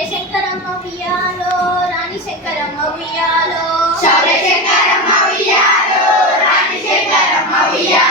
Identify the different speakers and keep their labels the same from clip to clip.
Speaker 1: రాజ్య శంకరమ్మ ఉయ్యాలో రాణి శంకరమ్మ ఉయ్యాలో
Speaker 2: శౌర్య శంకరమ్మ ఉయ్యాలో రాణి శంకరమ్మ ఉయ్యాలో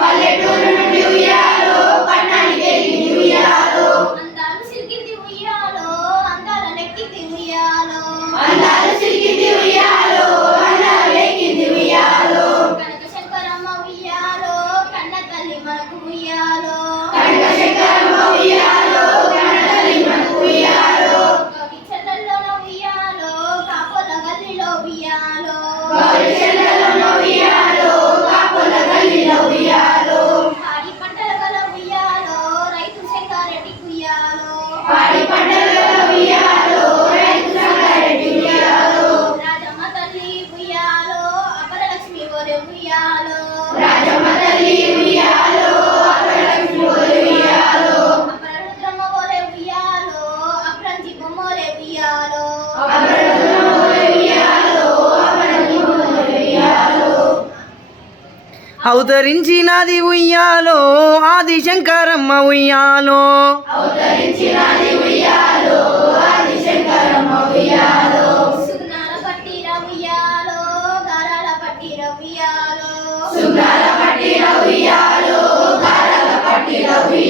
Speaker 1: పల్లెటూరు
Speaker 3: అవతరించినది ఉయ్యాలో ఆది శంకరమ్మ ఉయ్యాలో
Speaker 2: సున్నాల ఉయ్యాలో.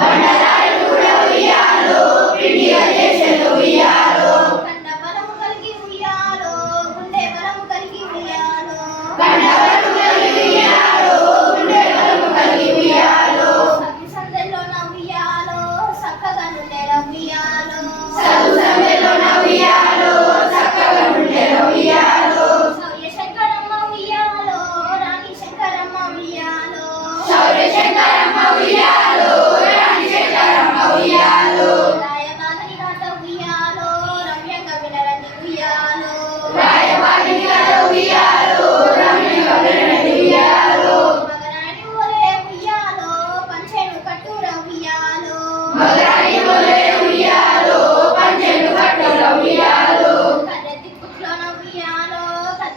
Speaker 1: వండరాయి కూడా ఉయ్యాలు పిండి
Speaker 2: అదే చెల్లు ఉయ్యాలు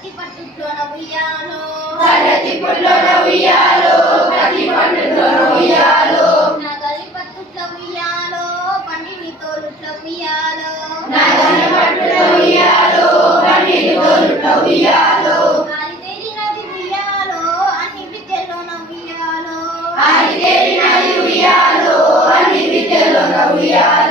Speaker 2: పత్తి పట్టులోన ఉయ్యాలో.
Speaker 1: పరటి పుట్లోన ఉయ్యాలో పత్తి పట్టులోన ఉయ్యాలో. నగలి పట్టుట్ల ఉయ్యాలో పండిని తోలుట్ల ఉయ్యాలో.
Speaker 2: నగలి పట్టుల ఉయ్యాలో పండిని తోలుట్ల ఉయ్యాలో.
Speaker 1: అన్ని విద్యలోన ఉయ్యాలో
Speaker 2: అన్ని విద్యలోన ఉయ్యాలో.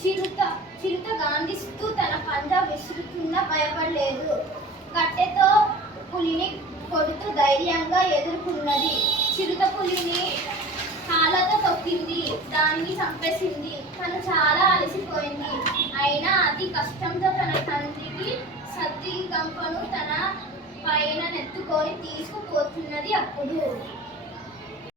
Speaker 1: చిరుత చిరుత గాంధిస్తూ తన పంజా విసురుతున్న భయపడలేదు. కట్టెతో పులిని కొడుతూ ధైర్యంగా ఎదుర్కొన్నది. చిరుత పులిని కాళ్ళతో తొక్కింది దాన్ని చంపేసింది. తను చాలా అలసిపోయింది. అయినా అతి కష్టంతో తన తండ్రికి సత్తి గంపను తన పైన నెత్తుకొని తీసుకుపోతున్నది అప్పుడు.